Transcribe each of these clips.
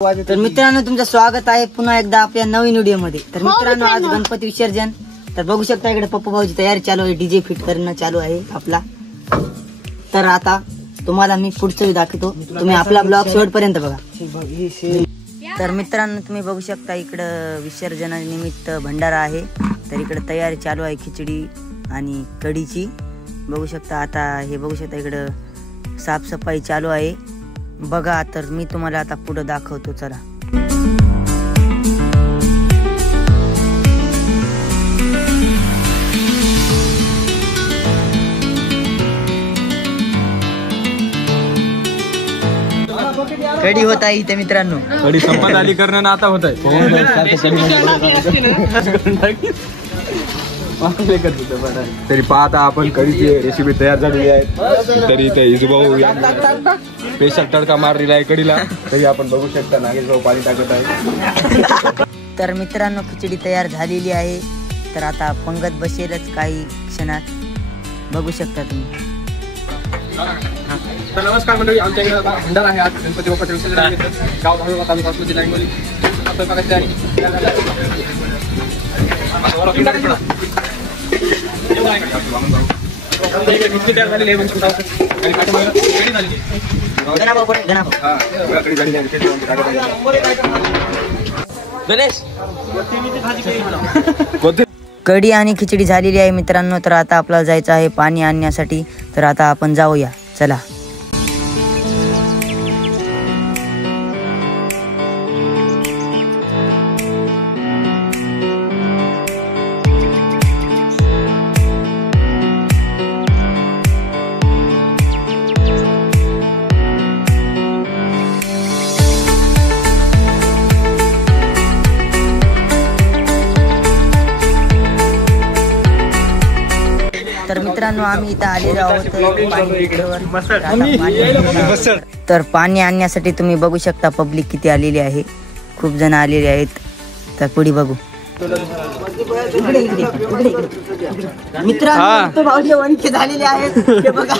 तर मित्रांनो तुमचं स्वागत आहे पुन्हा एकदा आपल्या नवीन व्हिडिओ मध्ये। तर मित्रांनो आज गणपती विसर्जन, तर बघू शकता इकडे पप्पू भाऊची तयारी चालू आहे, डीजे फिट करणं चालू आहे आपला। तर आता तुम्हाला मी पुढचं दाखवतो, तुम्ही आपला ब्लॉग शेवटपर्यंत बघा। तर मित्रांनो तुम्ही बघू शकता इकडं विसर्जनानिमित्त भंडारा आहे, तर इकडे तयारी चालू आहे खिचडी आणि कढीची। बघू शकता आता हे बघू शकता इकडं साफसफाई चालू आहे बघा। तर मी तुम्हाला आता पुढे दाखवतो, चला। कढी होत आहे इथे मित्रांनो, कढी संपत आली करणं आता होत आहे। तरी पाहता आपण कढीची रेसिपी तयार झालेली आहे। तरी इथे इजूभाऊ स्पेशल तडका मारलेला आहे कढीला, तरी आपण बघू शकता नागेश भाऊ पाणी टाकत आहे। तर मित्रांनो खिचडी तयार झालेली आहे, तर आता पंगत बसेलच काही क्षणात, बघू शकता तुम्ही। तर नमस्कार मंडळी, आमच्या इकडे भंडारा आहे आज गणपती बाप्पाच्या विसर्जनानिमित्त। गाव धावडा तालुका जिल्हा हिंगोली। कढी आणि खिचडी झालेली आहे मित्रांनो, तर आता आपल्याला जायचं आहे पाणी आणण्यासाठी, तर आता आपण जाऊया, चला। तर मित्रांनो आम्ही इथं आलेलो आहोत, तर पाणी आणण्यासाठी तुम्ही बघू शकता पब्लिक किती आलेली आहे, खूप जण आलेले आहेत। तर पुढे बघू मित्रांनो भाऊजी वणके झालेले आहेत, ते बघा।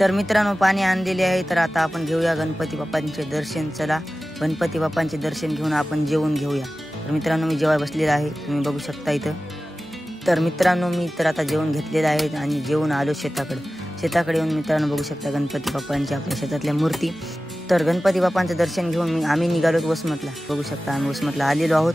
तर मित्रांनो पाणी आणलेले आहे, तर आता आपण घेऊया गणपती बाप्पांचे दर्शन, चला। गणपती बाप्पांचे दर्शन घेऊन आपण जेवण घेऊया। तर मित्रांनो मी जेवाय बसलेला आहे, तुम्ही बघू शकता इथं। तर मित्रांनो मी तर आता जेवण घेतलेलं आहे आणि जेवण आलो शेताकडे येऊन मित्रांनो बघू शकता गणपती बाप्पांच्या आपल्या शेतातल्या मूर्ती। तर गणपती बाप्पांचं दर्शन घेऊन आम्ही निघालो वसमतला, बघू शकता आम्ही वसमतला आलेलो आहोत।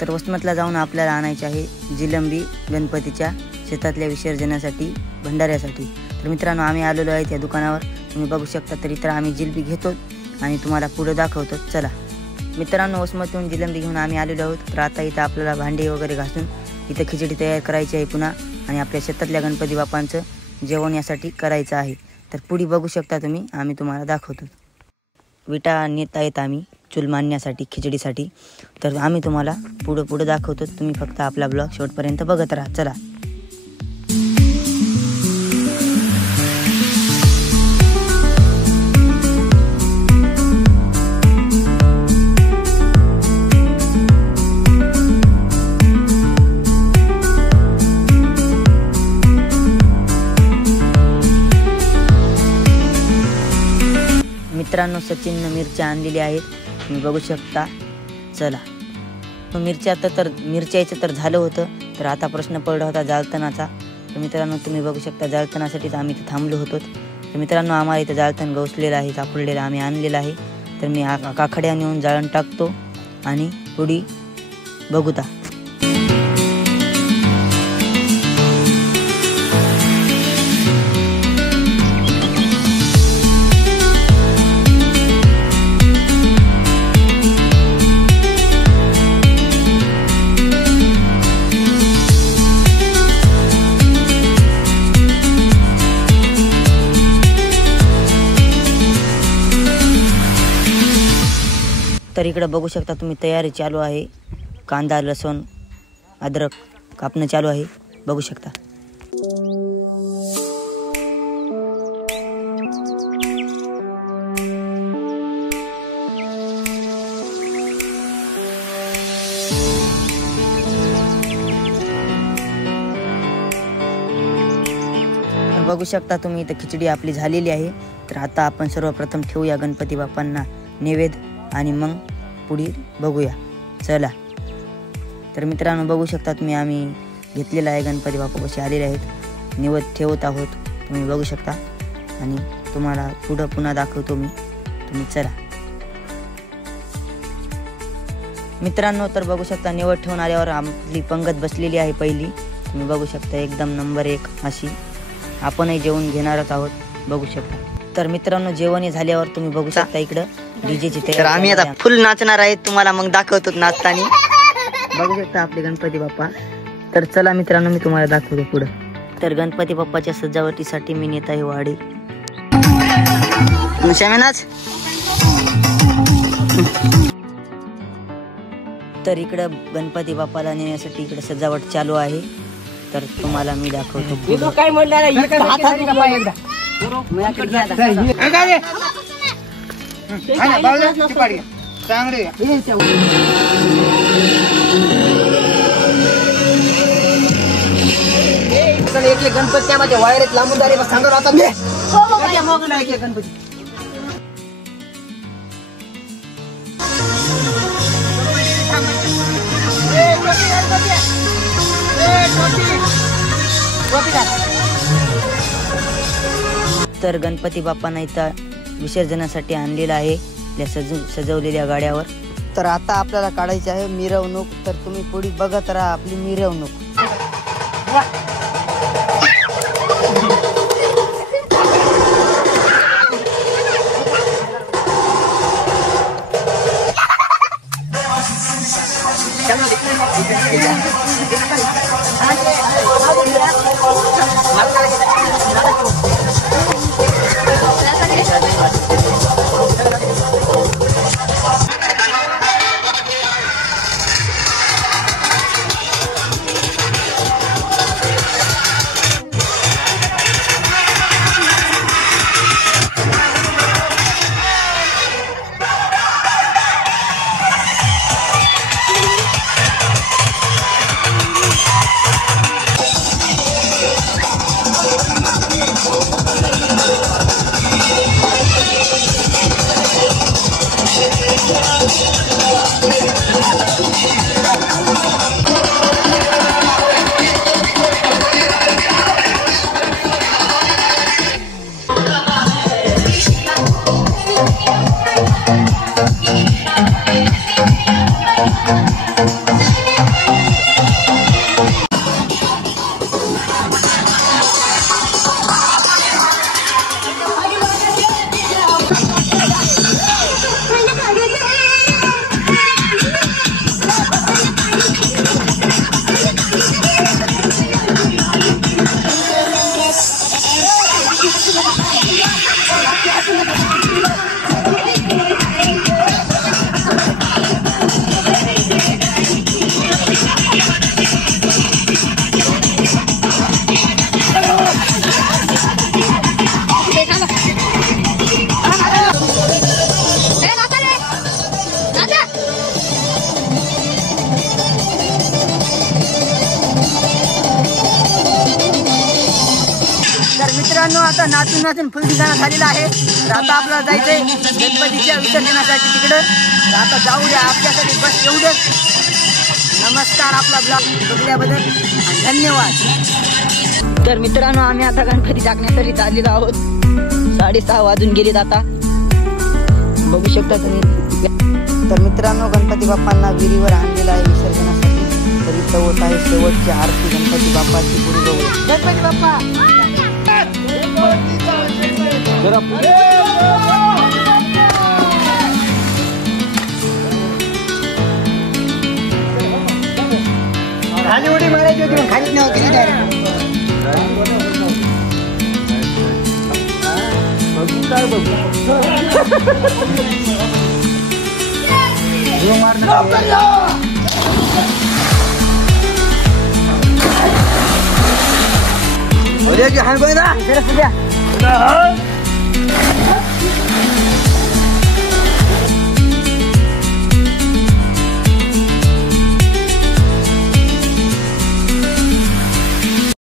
तर वसमतला जाऊन आपल्याला आणायचे आहे जिलंबी गणपतीच्या शेतातल्या विसर्जनासाठी, भंडाऱ्यासाठी। तर मित्रांनो आम्ही आलेलो आहे त्या दुकानावर, तुम्ही बघू शकता। तरी तर आम्ही जिलबी घेतो आणि तुम्हाला पुढे दाखवतो, चला। मित्रांनो वसमतून जिलंबी घेऊन आम्ही आलेलो आहोत, तर आता इथं आपल्याला भांडे वगैरे घासून इथं खिचडी तयार करायची आहे पुन्हा, आणि आपल्या शेतातल्या गणपती बाप्पांचं जेवण यासाठी करायचं आहे। तर पुढे बघू शकता तुम्ही, आम्ही तुम्हाला दाखवतो। विटा नेत आहेत आम्ही चूल मांडण्यासाठी खिचडीसाठी, तर आम्ही तुम्हाला पुढे दाखवतो, तुम्ही फक्त आपला ब्लॉग शेवटपर्यंत बघत राहा, चला। मित्रांनो सचिननं मिरच्या आणलेल्या आहेत, तुम्ही बघू शकता, चला। मिरच्याचं तर झालं होतं, तर आता प्रश्न पडला होता जाळतणाचा। तर मित्रांनो तुम्ही बघू शकता जाळतणासाठीच आम्ही इथे थांबलो होतो। तर मित्रांनो आम्हाला इथं जाळतण गवसलेलं आहे, सापडलेलं आम्ही आणलेलं आहे। तर मी काखड्या नेऊन जाळण टाकतो आणि पुढे बघूता। तर इकडे बघू शकता तुम्ही तयारी चालू आहे, कांदा लसूण अद्रक कापणं चालू आहे, बघू शकता। बघू शकता तुम्ही इथं खिचडी आपली झालेली आहे. तर आता आपण सर्वप्रथम ठेवूया गणपती बाप्पांना नैवेद्य आणि मग पुढील बघूया. चला. तर मित्रांनो बघू शकता तुम्ही आम्ही घेतलेला आहे गणपती बाप्पा कसे आलेले आहेत. नैवेद्य ठेवत आहोत तुम्ही बघू शकता आणि तुम्हाला पुढं पुन्हा दाखवतो मी. तुम्ही चला. मित्रांनो तर बघू शकता नैवेद्य ठेवून आल्यावर आपली पंगत बसलेली आहे पहिली. तुम्ही बघू शकता एकदम नंबर 1 अशी. आपणही जेवण घेणारच आहोत बघू शकता. तर मित्रांनो जेवण झाल्यावर तुम्ही बघू शकता इकडं डीजेची तयारी. तर आम्ही आता फुल नाचणार आहेत. तुम्हाला मग दाखवतो नाचताना. बघू शकता आपले गणपती बाप्पा. तर चला मित्रांनो मी तुम्हाला दाखवतो पुढं. तर गणपती बाप्पाच्या सजावटीसाठी मी नेत आहे वाडी. नाच. तर इकडं गणपती बाप्पाला नेण्यासाठी इकडे सजावट चालू आहे. तर तुम्हाला मी दाखवतो. काय एक गणपती त्यामध्ये वायरेत लांबून जाणे सांगत होता मी. गणपती तर गणपती बाप्पांना इथं विसर्जनासाठी आणलेला आहे त्या सजवलेल्या गाड्यावर. तर आता आपल्याला काढायची आहे मिरवणूक. तर तुम्ही पुढे बघत राहा आपली मिरवणूक. मित्रांनो आता नाचून नाचून फुल ठिकाणा झालेला आहे. तर आता आपल्याला जायचंय गणपतीच्या विसर्जनासाठी तिकडं. तर आता जाऊया. आपल्यासाठी बस एवढंच. नमस्कार. आपला ब्लॉग बघल्याबद्दल आणि धन्यवाद. तर मित्रांनो आम्ही आता गणपती टाकण्यासाठी चाललेलो आहोत. 6:30 वाजून गेलेत आता बघू शकता तुम्ही. तर मित्रांनो गणपती बाप्पांना विहिरीवर आणलेला आहे विसर्जनासाठी. तर इथं होत आहे शेवटची आरती गणपती बाप्पाची. पुढे जाऊया. गणपती बाप्पा खाली उडी मारायची होती पण खालीच नाही होती डायरेक्ट. उद्या की हाण गोविंदा